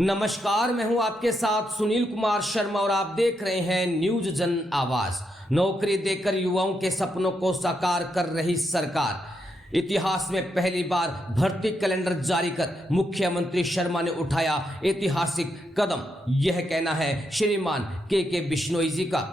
नमस्कार, मैं हूं आपके साथ सुनील कुमार शर्मा और आप देख रहे हैं न्यूज जन आवाज। नौकरी देकर युवाओं के सपनों को साकार कर रही सरकार। इतिहास में पहली बार भर्ती कैलेंडर जारी कर मुख्यमंत्री शर्मा ने उठाया ऐतिहासिक कदम, यह कहना है श्रीमान के बिश्नोई जी का।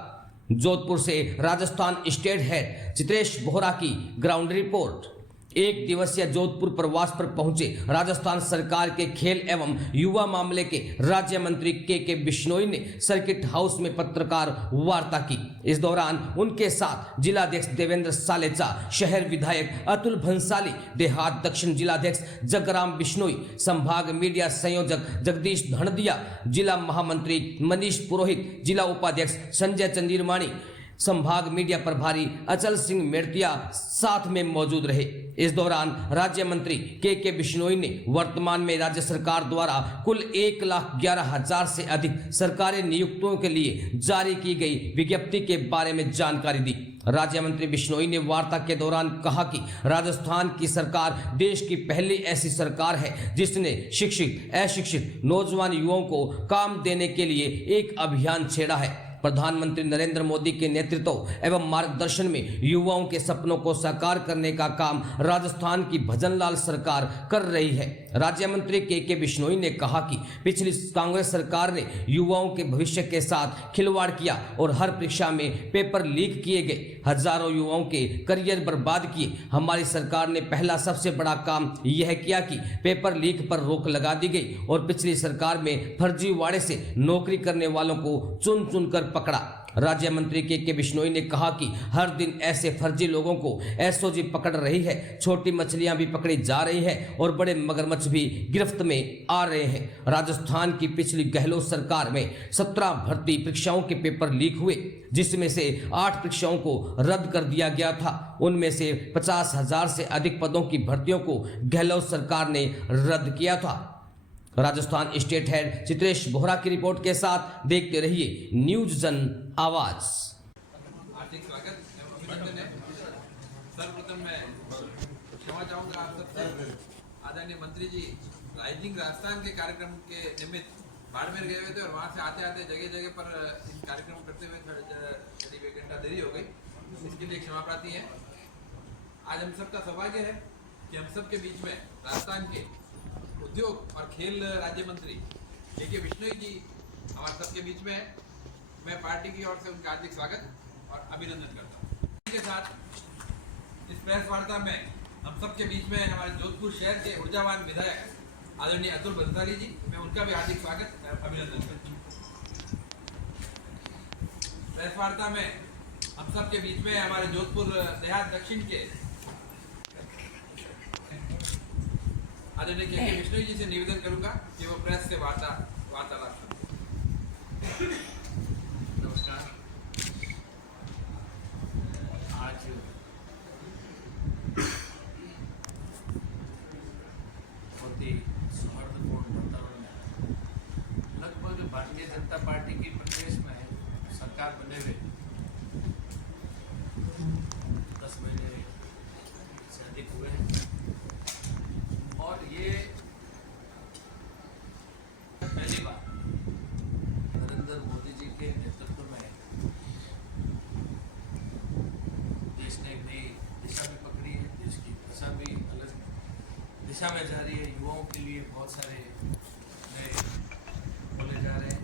जोधपुर से राजस्थान स्टेट हेड चित्रेश बोहरा की ग्राउंड रिपोर्ट। एक दिवसीय जोधपुर प्रवास पर पहुंचे राजस्थान सरकार के खेल एवं युवा मामले के राज्य मंत्री के बिश्नोई ने सर्किट हाउस में पत्रकार वार्ता की। इस दौरान उनके साथ जिलाध्यक्ष देवेंद्र सालेचा, शहर विधायक अतुल भंसाली, देहात दक्षिण जिलाध्यक्ष जगराम बिश्नोई, संभाग मीडिया संयोजक जगदीश धनदिया, जिला महामंत्री मनीष पुरोहित, जिला उपाध्यक्ष संजय चंदीरमाणी, संभाग मीडिया प्रभारी अचल सिंह मेड़तिया साथ में मौजूद रहे। इस दौरान राज्य मंत्री के बिश्नोई ने वर्तमान में राज्य सरकार द्वारा कुल 1,11,000 से अधिक सरकारी नियुक्तियों के लिए जारी की गई विज्ञप्ति के बारे में जानकारी दी। राज्य मंत्री बिश्नोई ने वार्ता के दौरान कहा कि राजस्थान की सरकार देश की पहली ऐसी सरकार है जिसने शिक्षित अशिक्षित नौजवान युवाओं को काम देने के लिए एक अभियान छेड़ा है। प्रधानमंत्री नरेंद्र मोदी के नेतृत्व एवं मार्गदर्शन में युवाओं के सपनों को साकार करने का काम राजस्थान की भजनलाल सरकार कर रही है। राज्य मंत्री के बिश्नोई ने कहा कि पिछली कांग्रेस सरकार ने युवाओं के भविष्य के साथ खिलवाड़ किया और हर परीक्षा में पेपर लीक किए गए, हजारों युवाओं के करियर बर्बाद किए। हमारी सरकार ने पहला सबसे बड़ा काम यह किया कि पेपर लीक पर रोक लगा दी गई और पिछली सरकार में फर्जीवाड़े से नौकरी करने वालों को चुन चुन कर पकड़ा। राज्य मंत्री के बिश्नोई ने कहा कि हर दिन ऐसे फर्जी लोगों को एसओजी पकड़ रही है, छोटी मछलियां भी पकड़ी जा रही है और बड़े मगरमच्छ भी गिरफ्त में आ रहे हैं। राजस्थान की पिछली गहलोत सरकार में 17 भर्ती परीक्षाओं के पेपर लीक हुए, जिसमें से 8 परीक्षाओं को रद्द कर दिया गया था। उनमें से 50,000 से अधिक पदों की भर्तियों को गहलोत सरकार ने रद्द किया था। राजस्थान स्टेट हेड चित्रेश बोहरा की रिपोर्ट के साथ देखते रहिए न्यूज जन आवाज। हार्दिक स्वागत एवं अभिनंदन है। सर्वप्रथम मैं क्षमा चाहूंगा आप सबसे। आदरणीय मंत्री जी राइजिंग राजस्थान के कार्यक्रम के निमित्त बाड़मेर गए हुए थे और वहां से आते आते जगह जगह पर इन कार्यक्रम करते हुए करीब 1 घंटा देरी हो गई, इसके लिए क्षमा प्रार्थी है। आज हम सबका सौभाग्य है कि हम सबके बीच में राजस्थान के उद्योग और खेल राज्य मंत्री के बिश्नोई जी हमारे सबके बीच में है। मैं पार्टी की ओर से उनका हार्दिक स्वागत और अभिनंदन करता हूँ। इसके साथ इस प्रेस वार्ता में हम सबके बीच में हमारे जोधपुर शहर के ऊर्जावान विधायक आदरणीय अतुल भंसाली जी, मैं उनका भी हार्दिक स्वागत और अभिनंदन करता हूँ। प्रेस वार्ता में हम सबके बीच में हमारे जोधपुर देहात दक्षिण के आदरणीय के बिश्नोई जी से निवेदन करूंगा कि वो प्रेस से वार्तालाप करें। नमस्कार। आज बहुत ही सौहार्दपूर्ण वातावरण में लगभग भारतीय जनता पार्टी की प्रदेश में सरकार बने हुए 10 महीने से अधिक हुए हैं और ये पहली बार नरेंद्र मोदी जी के नेतृत्व में देश ने एक नई दिशा भी पकड़ी है। देश की दिशा भी अलग दिशा में जा रही है। युवाओं के लिए बहुत सारे नए खोले जा रहे हैं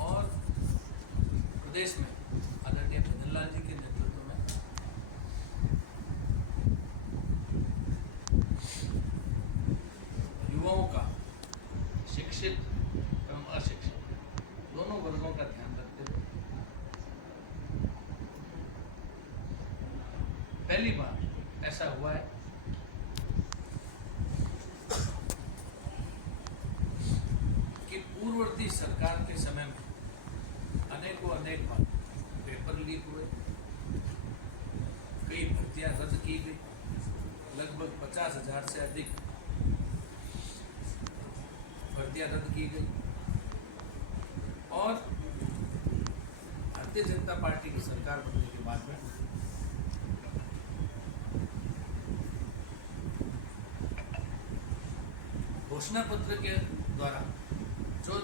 और प्रदेश में आदरणीय भजनलाल जी के नेतृत्व में युवाओं का शिक्षित एवं अशिक्षित दोनों वर्गों का ध्यान रखते हुए पहली बार ऐसा हुआ है कि पूर्ववर्ती सरकार के समय में अनेक बार पेपर लीक हुए, कई भर्तियां रद्द की गई, लगभग 50,000 से अधिक भर्तियां रद्द की गई और भारतीय जनता पार्टी की सरकार बनने के बाद में घोषणा पत्र के द्वारा जो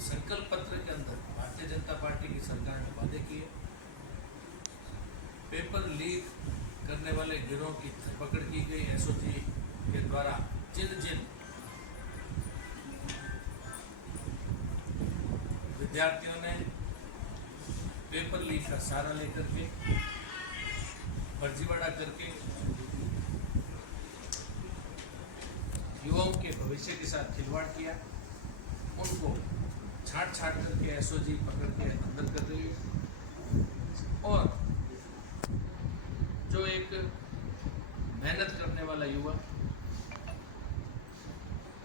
संकल्प पत्र के अंदर भारतीय जनता पार्टी की सरकार ने वादे किए, पेपर लीक करने वाले गिरोह की धरपकड़ की गई एसओजी के द्वारा। जिन विद्यार्थियों ने पेपर लीक का सहारा लेकर के फर्जीवाड़ा करके युवाओं के भविष्य के साथ खिलवाड़ किया, उनको छांट करके एसओजी पकड़ के अंदर कर रही है। और जो एक मेहनत करने वाला युवा,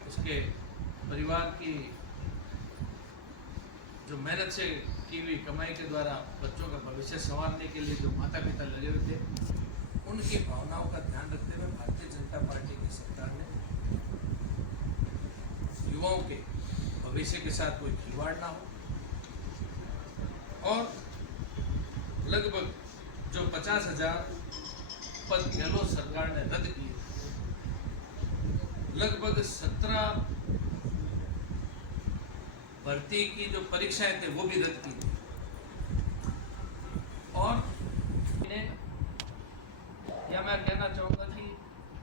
उसके परिवार की जो मेहनत से की हुई कमाई के द्वारा बच्चों का भविष्य संवारने के लिए जो माता पिता लगे हुए थे, उनकी भावनाओं का ध्यान रखते हुए भारतीय जनता पार्टी की सरकार ने युवाओं के भविष्य के साथ कोई खिलवाड़ ना हो, और लगभग जो 50,000 पद गहलोत सरकार ने रद्द किए, लगभग 17 भर्ती की जो परीक्षाएं थे वो भी रद्द की थी। और या मैं कहना चाहूँगा कि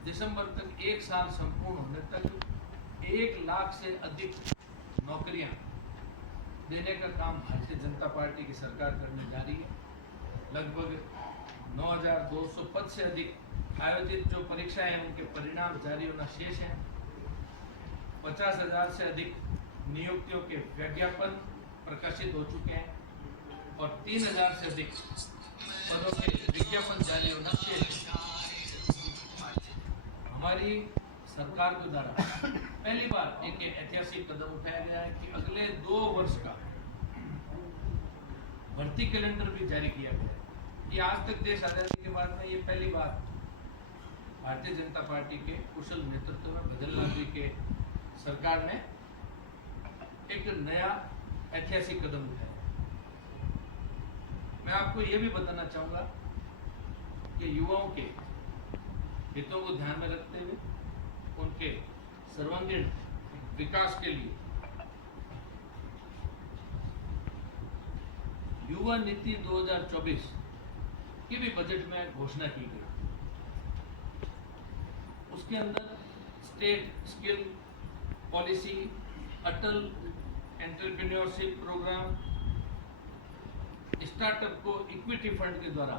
दिसंबर तक 1 साल संपूर्ण होने तक 1 लाख से अधिक नौकरियां देने का काम भारतीय जनता पार्टी की सरकार करने जा रही है। लगभग 9,200 पद से अधिक आयोजित जो परीक्षाएं हैं उनके परिणाम जारी होना शेष हैं। 50,000 से अधिक नियुक्तियों के विज्ञापन प्रकाशित हो चुके हैं और 3,000 से अधिक पदों के विज्ञापन जारी होना शेष है। हमारी सरकार के द्वारा पहली बार एक ऐतिहासिक कदम उठाया गया है कि अगले 2 वर्ष का भर्ती कैलेंडर भी जारी किया गया है। ये आज तक देश आजादी के बाद में ये पहली बार भारतीय जनता पार्टी के कुशल नेतृत्व में भजनलाल जी के सरकार ने एक नया ऐतिहासिक कदम उठाया। मैं आपको ये भी बताना चाहूँगा कि युवाओं के हितों को ध्यान में रखते हुए उनके सर्वांगीण विकास के लिए युवा नीति 2024 की भी बजट में घोषणा की गई। उसके अंदर स्टेट स्किल पॉलिसी, अटल एंटरप्रेन्योरशिप प्रोग्राम, स्टार्टअप को इक्विटी फंड के द्वारा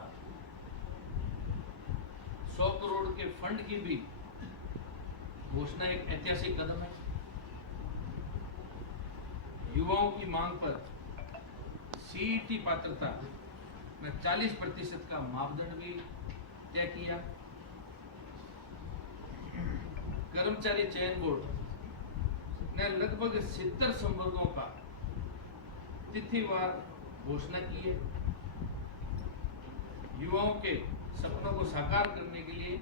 100 करोड़ के फंड की भी घोषणा एक ऐतिहासिक कदम है। युवाओं की मांग पर सीईटी पात्रता में 40% का मापदंड भी तय किया। कर्मचारी चयन बोर्ड ने लगभग 70 संवर्गों का तिथिवार घोषणा की है। युवाओं के सपनों को साकार करने के लिए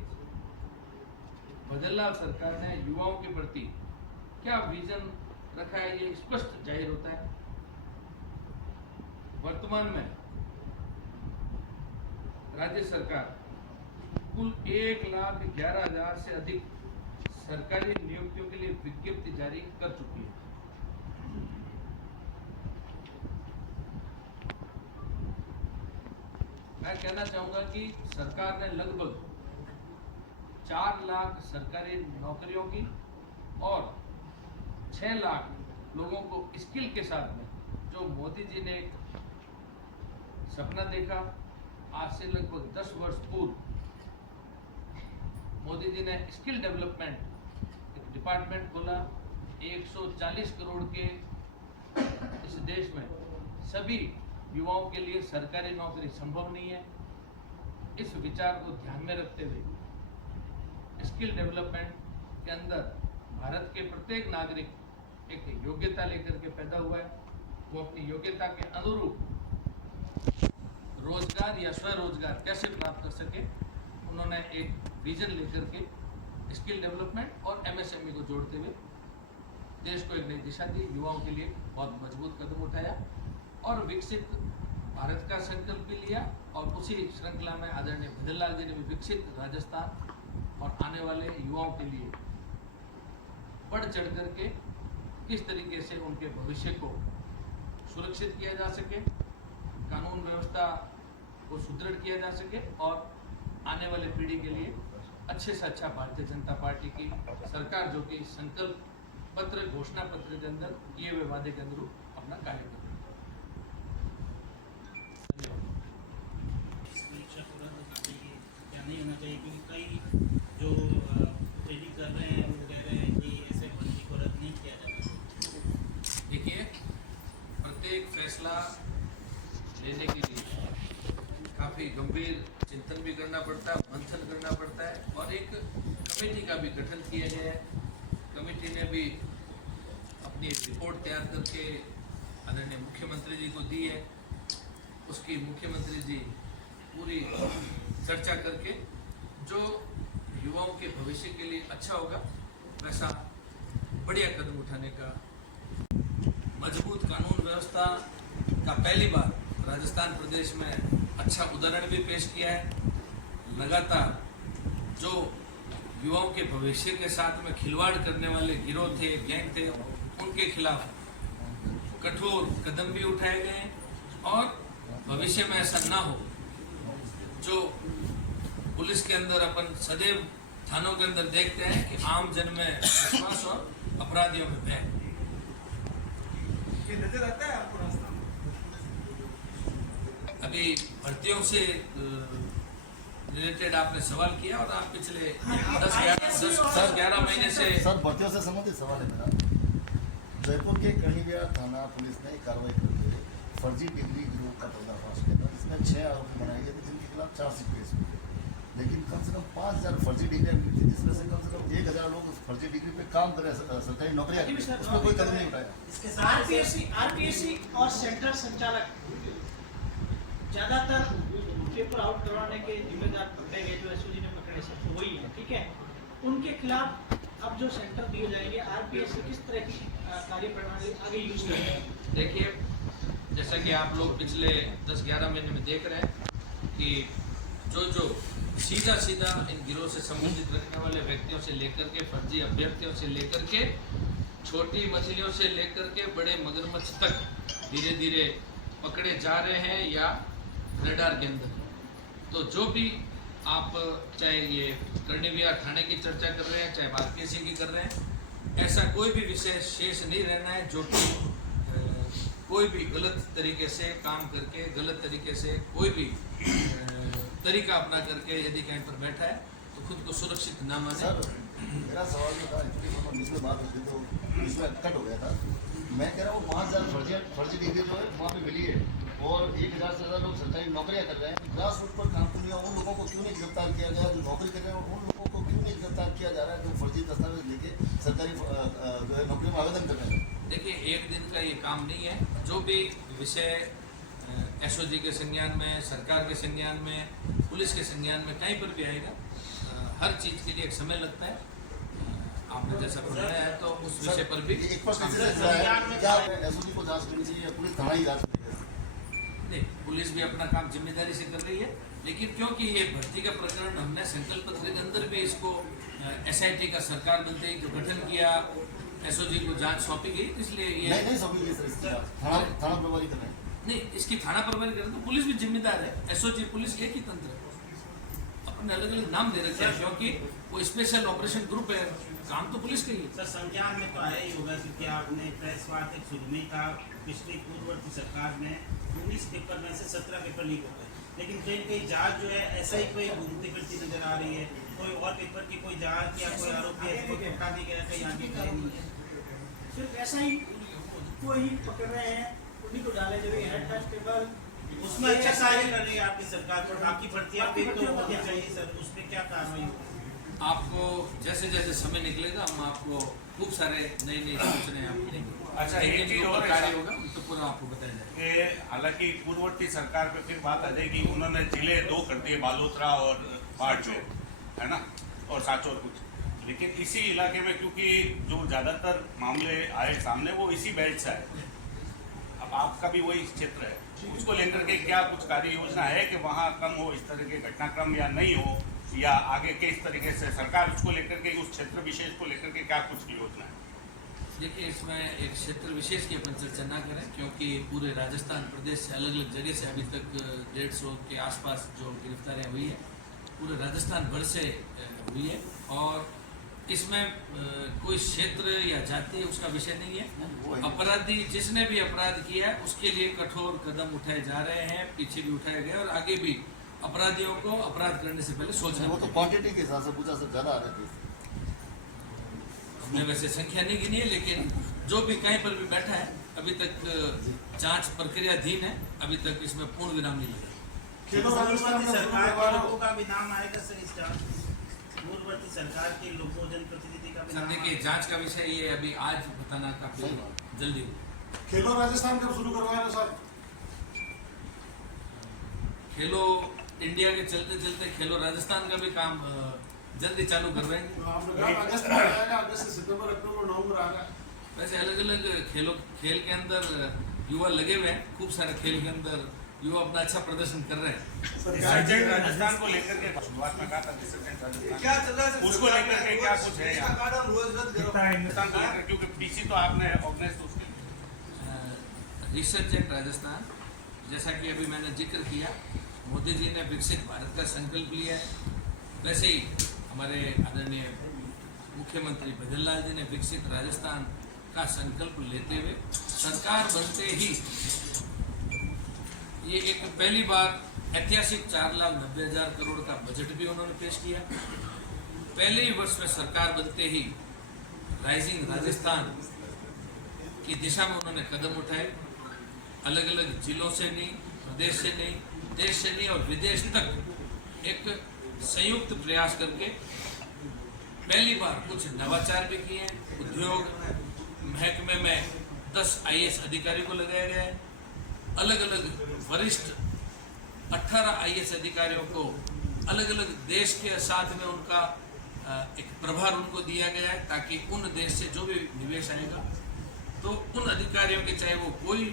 भजनलाल सरकार ने युवाओं के प्रति क्या विजन रखा है ये स्पष्ट जाहिर होता है। वर्तमान में राज्य सरकार कुल 1,11,000 से अधिक सरकारी नियुक्तियों के लिए विज्ञप्ति जारी कर चुकी है। मैं कहना चाहूंगा कि सरकार ने लगभग 4 लाख सरकारी नौकरियों की और 6 लाख लोगों को स्किल के साथ में, जो मोदी जी ने एक सपना देखा आज से लगभग 10 वर्ष पूर्व, मोदी जी ने स्किल डेवलपमेंट एक डिपार्टमेंट खोला। 140 करोड़ के इस देश में सभी युवाओं के लिए सरकारी नौकरी संभव नहीं है। इस विचार को ध्यान में रखते हुए स्किल डेवलपमेंट के अंदर भारत के प्रत्येक नागरिक एक योग्यता लेकर के पैदा हुआ है। वो अपनी योग्यता के अनुरूप रोजगार या स्वरोजगार कैसे प्राप्त कर सके, उन्होंने एक विजन लेकर के स्किल डेवलपमेंट और एमएसएमई को जोड़ते हुए देश को एक नई दिशा दी, युवाओं के लिए बहुत मजबूत कदम उठाया और विकसित भारत का संकल्प भी लिया। और उसी श्रृंखला में आदरणीय भजनलाल जी ने भी विकसित राजस्थान और आने वाले युवाओं के लिए बढ़ चढ़ करके किस तरीके से उनके भविष्य को सुरक्षित किया जा सके, कानून व्यवस्था को सुदृढ़ किया जा सके और आने वाले पीढ़ी के लिए अच्छे से अच्छा भारतीय जनता पार्टी की सरकार जो कि संकल्प पत्र घोषणा पत्र के अंदर किए हुए वादे के अनुरूप अपना कार्य कर रही है। धन्यवाद। क्या नहीं होना चाहिए, क्योंकि कई जो ट्रेडिंग कर रहे हैं वो कह रहे हैं कि ऐसे भर्ती को रद्द नहीं किया जाता। देखिए, प्रत्येक फैसला लेने के लिए काफ़ी गंभीर चिंतन भी करना पड़ता है, मंथन करना पड़ता है और एक कमेटी का भी गठन किया गया है। कमेटी ने भी अपनी रिपोर्ट तैयार करके आदरणीय मुख्यमंत्री जी को दी है। उसकी मुख्यमंत्री जी पूरी चर्चा करके जो युवाओं के भविष्य के लिए अच्छा होगा वैसा बढ़िया कदम उठाने का, मजबूत कानून व्यवस्था का पहली बार राजस्थान प्रदेश में अच्छा उदाहरण भी पेश किया है। लगातार जो युवाओं के भविष्य के साथ में खिलवाड़ करने वाले गिरोह थे, गैंग थे, उनके खिलाफ कठोर कदम भी उठाए गए और भविष्य में ऐसा ना हो जो पुलिस के अंदर अपन सदैव थानों के अंदर देखते हैं कि आम जन में विश्वास और अपराधियों में भय। ये नजर आता है आपको रास्ता में? अभी भर्तियों से रिलेटेड आपने सवाल किया और आप पिछले 10-11 महीने से सर भर्तियों से संबंधित सवाल है मेरा। जयपुर के कर्णिविहार थाना पुलिस ने कार्रवाई करके फर्जी डिग्री गिरोह का पर्दाफाश किया था, जिसमें 6 आरोपी बनाए गए थे जिनके खिलाफ चार्जशीट पेश हुई है। लेकिन कम से कम 5000 फर्जी डिग्रियां मिली थी, जिसमें से कम 1000 लोग उस फर्जी डिग्री पे काम कर रहे हैं, सरकारी नौकरियां, उसमें कोई कदम नहीं उठाया। आरपीएससी और सेंटर संचालक ज्यादातर पेपर आउट करवाने के जिम्मेदार पकड़े गए, जो एसओजी ने पकड़े सब वही है, ठीक है। उनके खिलाफ अब जो सेंटर दिए जाएंगे, आरपीएससी किस तरह की कार्य प्रणाली आगे यूज करेंगे? देखिए, जैसा कि आप लोग पिछले 10-11 महीने में देख रहे हैं कि जो सीधा इन गिरोह से संबंधित रखने वाले व्यक्तियों से लेकर के फर्जी अभ्यर्थियों से लेकर के छोटी मछलियों से लेकर के बड़े मगरमच्छ तक धीरे धीरे पकड़े जा रहे हैं या रडार के अंदर। तो जो भी आप चाहे ये कर्णिविहार थाने की चर्चा कर रहे हैं, चाहे आरपीएससी की कर रहे हैं, ऐसा कोई भी विषय शेष नहीं रहना है जो कि कोई भी गलत तरीके से काम करके, गलत तरीके से कोई भी तरीका अपना करके यदि कहीं पर बैठा है तो खुद को सुरक्षित ना माने। सर मेरा सवाल जो था, एक्चुअली जिसमें बात होती तो इसमें कट हो गया था। मैं कह रहा हूँ 5000 फर्जी डिग्री जो है वहाँ पे मिली है और 1000 से ज़्यादा लोग सरकारी नौकरियाँ कर रहे हैं। ग्रास रूट पर काम करने उन लोगों को क्यों नहीं गिरफ्तार किया गया? जो नौकरी कर रहे हैं उन लोगों को क्यों नहीं गिरफ्तार किया जा रहा है जो फर्जी दस्तावेज लेके सरकारी जो है नौकरी में आवेदन कर रहे हैं? देखिए, एक दिन का ये काम नहीं है। जो भी विषय एसओजी के संज्ञान में, सरकार के संज्ञान में, पुलिस के संज्ञान में कहीं पर भी आएगा, हर चीज़ के लिए एक समय लगता है। आपने जैसा बताया है तो उस विषय पर भी एक प्रश्न क्या एसओजी को जांच करनी चाहिए या पुलिस थाना ही जांच करेगी? नहीं, पुलिस भी अपना काम जिम्मेदारी से कर रही है, लेकिन क्योंकि ये भर्ती का प्रकरण हमने संकल्प पत्र के अंदर भी इसको एसआईटी का सरकार बनते ही जो गठन किया, एसओजी को जांच सौंपी गई, इसलिए ये नहीं सौंपी गई सर, इसकी जांच थाना प्रभारी कर रहे हैं। नहीं, इसकी थाना प्रभारी करें तो पुलिस भी जिम्मेदार है। एसओजी पुलिस एक ही तंत्र है, अपने अलग अलग नाम दे रखे हैं क्योंकि वो स्पेशल ऑपरेशन ग्रुप है, काम तो पुलिस का ही है। सर संज्ञान में तो आया ही होगा क्योंकि आपने प्रेस वार्ता शुरू में था, पिछली पूर्ववर्ती सरकार में 19 पेपर में से 17 पेपर लीक हो गए, लेकिन कहीं जांच जो है ऐसा ही कोई घूमती फिरती नजर आ रही है। कोई और पेपर की कोई जांच या कोई आरोपी ऐसे हटा दिया गया, कहीं आगे गए नहीं है। सिर्फ ऐसा ही कोई पकड़ रहे हैं, उन्हीं को डाले जो हेड कांस्टेबल, उसमें अच्छा कार्य कर रही है आपकी सरकार, पर बाकी भर्तियां भी तो होनी चाहिए सर, उसमें क्या कार्रवाई होगी? आपको जैसे जैसे समय निकलेगा हम आपको खूब सारे नई सूचनाएं आपको देंगे। अच्छा, एक चीज और कार्य होगा तो पूरा आपको बताया जाएगा। हालांकि पूर्ववर्ती सरकार पे फिर बात आ जाएगी, उन्होंने जिले 2 कर दिए, बालोतरा और बाड़मेर, है ना, और साचौर कुछ। लेकिन इसी इलाके में क्योंकि जो ज़्यादातर मामले आए सामने वो इसी बेल्ट से आए, अब आपका भी वही क्षेत्र है, उसको लेकर के क्या कुछ कार्य योजना है कि वहाँ कम हो इस तरह के घटनाक्रम या नहीं हो, या आगे किस तरीके से सरकार उसको लेकर के उस क्षेत्र विशेष को लेकर के क्या कुछ योजना है? देखिए, इसमें एक क्षेत्र विशेष की अपन चर्चा ना करें, क्योंकि पूरे राजस्थान प्रदेश से अलग अलग जगह से अभी तक 150 के आसपास जो गिरफ्तारियां हुई है, पूरे राजस्थान भर से हुई है। और इसमें कोई क्षेत्र या जाति उसका विषय नहीं है। अपराधी जिसने भी अपराध किया है उसके लिए कठोर कदम उठाए जा रहे हैं, पीछे भी उठाए गए और आगे भी अपराधियों को अपराध करने से पहले सोचना। वो तो क्वांटिटी के हिसाब से पूछा, सब ज्यादा आ रहे थे। हमने वैसे संख्या नहीं गिनी है, लेकिन जो भी कहीं पर भी बैठा है अभी तक जांच प्रक्रियाधीन है, अभी तक इसमें पूर्ण विराम नहीं लगा। पूर्ववर्ती सरकार के लोगों का भी नाम आएगा सर इस जांच में? पूर्ववर्ती सरकार के लोगों, जनप्रतिनिधि का भी सर नाम देखिए, आएगा? जांच का विषय ये अभी आज बताना काफी जल्दी हो। खेलो राजस्थान कब शुरू करवाएंगे सर? खेलो इंडिया के चलते चलते खेलो राजस्थान का भी काम जल्दी चालू करवाएंगे। आपने कहा अगस्त में आएगा, अगस्त से सितंबर, अक्टूबर, नवंबर आएगा। वैसे अलग अलग खेल के अंदर युवा लगे हुए हैं, खूब सारे खेल के अंदर युवा अपना अच्छा प्रदर्शन कर रहे हैं। राजस्थान को लेकर के शुरुआत में कहा था राजस्थान क्या चल रहा है सर? उसको लेकर के क्या कुछ है इसका कार्ड रोज रद्द करो। राजस्थान को लेकर, क्योंकि पीसी तो आपने ऑर्गेनाइज तो उसके रिसर्च एट राजस्थान, जैसा कि अभी मैंने जिक्र किया, मोदी जी ने विकसित भारत का संकल्प लिया है, वैसे ही हमारे आदरणीय मुख्यमंत्री भजनलाल जी ने विकसित राजस्थान का संकल्प लेते हुए सरकार बनते ही ये एक पहली बार ऐतिहासिक 4,90,000 करोड़ का बजट भी उन्होंने पेश किया। पहले ही वर्ष में सरकार बनते ही राइजिंग राजस्थान की दिशा में उन्होंने कदम उठाए। अलग अलग जिलों से नहीं, प्रदेश से नहीं, देश से नहीं और विदेश तक एक संयुक्त प्रयास करके पहली बार कुछ नवाचार भी किए हैं। उद्योग महकमे में 10 IAS अधिकारी को लगाया गया है। अलग अलग वरिष्ठ 18 IAS अधिकारियों को अलग अलग देश के साथ में उनका एक प्रभार उनको दिया गया है, ताकि उन देश से जो भी निवेश आएगा तो उन अधिकारियों के, चाहे वो कोई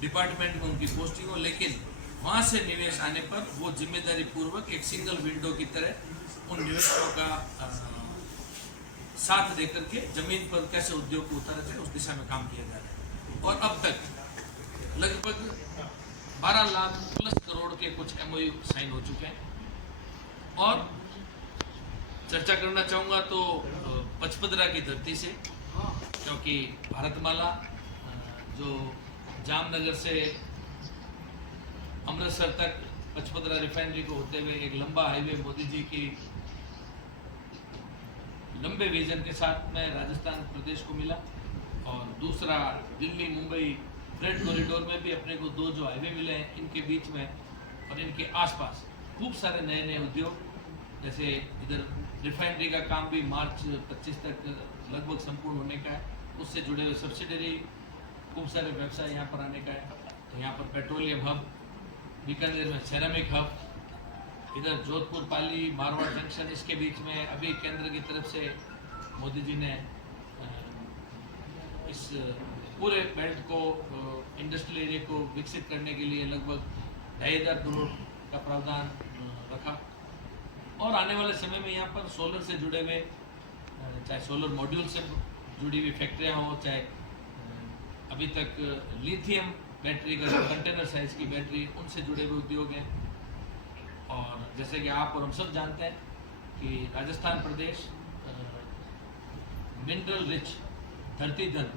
डिपार्टमेंट में उनकी पोस्टिंग हो, लेकिन वहाँ से निवेश आने पर वो जिम्मेदारी पूर्वक एक सिंगल विंडो की तरह उन निवेशकों का साथ देकर के जमीन पर कैसे उद्योग को उतारा जाए उस दिशा में काम किया जा रहा है। और अब तक लगभग 12 लाख प्लस करोड़ के कुछ MOU साइन हो चुके हैं। और चर्चा करना चाहूँगा तो पचपदरा की धरती से, क्योंकि भारतमाला जो जामनगर से अमृतसर तक पचपदरा रिफाइनरी को होते हुए एक लंबा हाईवे मोदी जी की लंबे विजन के साथ में राजस्थान प्रदेश को मिला। और दूसरा दिल्ली मुंबई फ्रेट कॉरिडोर में भी अपने को 2 जो हाईवे मिले हैं, इनके बीच में और इनके आसपास खूब सारे नए नए उद्योग, जैसे इधर रिफाइनरी का काम भी मार्च 25 तक लगभग संपूर्ण होने का है, उससे जुड़े हुए सब्सिडरी खूब सारे व्यवसाय यहाँ पर आने का है। तो यहाँ पर पेट्रोलियम हब, बीकानेर में सेरामिक हब, इधर जोधपुर पाली मारवाड़ जंक्शन, इसके बीच में अभी केंद्र की तरफ से मोदी जी ने इस पूरे बेल्ट को, इंडस्ट्रियल एरिया को विकसित करने के लिए लगभग 2,500 करोड़ का प्रावधान रखा। और आने वाले समय में यहाँ पर सोलर से जुड़े हुए, चाहे सोलर मॉड्यूल से जुड़ी हुई फैक्ट्रियाँ हों, चाहे अभी तक लिथियम बैटरी का जो कंटेनर साइज की बैटरी, उनसे जुड़े हुए उद्योग हैं। और जैसे कि आप और हम सब जानते हैं कि राजस्थान प्रदेश मिनरल रिच, धरती धन,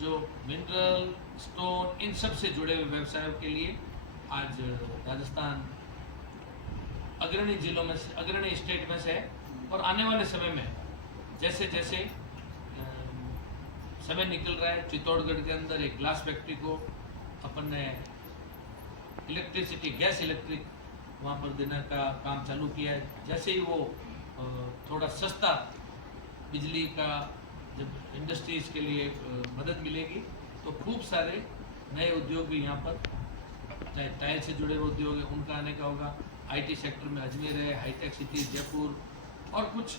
जो मिनरल स्टोन, इन सब से जुड़े हुए व्यवसायों के लिए आज राजस्थान अग्रणी जिलों में से, अग्रणी स्टेट में से है। और आने वाले समय में जैसे जैसे समय निकल रहा है, चित्तौड़गढ़ के अंदर एक ग्लास फैक्ट्री को अपन ने इलेक्ट्रिसिटी, गैस इलेक्ट्रिक वहाँ पर देने का काम चालू किया है। जैसे ही वो थोड़ा सस्ता बिजली का जब इंडस्ट्रीज के लिए मदद मिलेगी, तो खूब सारे नए उद्योग भी यहाँ पर, चाहे टाइल से जुड़े हुए उद्योग हैं उनका आने का होगा। IT सेक्टर में अजमेर है, हाईटेक सिटी जयपुर, और कुछ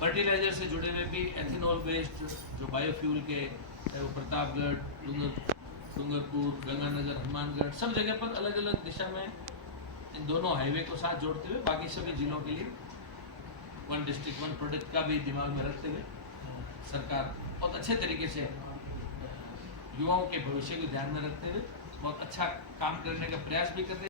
फर्टिलाइजर से जुड़े हुए भी, एथेनॉल बेस्ड जो बायोफ्यूल के, चाहे वो प्रतापगढ़, डूंगरपुर, गंगानगर, हनुमानगढ़, सब जगह पर अलग अलग दिशा में इन दोनों हाईवे को साथ जोड़ते हुए बाकी सभी जिलों के लिए 1 डिस्ट्रिक्ट 1 प्रोडक्ट का भी दिमाग में रखते हुए सरकार बहुत अच्छे तरीके से युवाओं के भविष्य को ध्यान में रखते हुए बहुत अच्छा काम करने का प्रयास भी कर रहे हैं।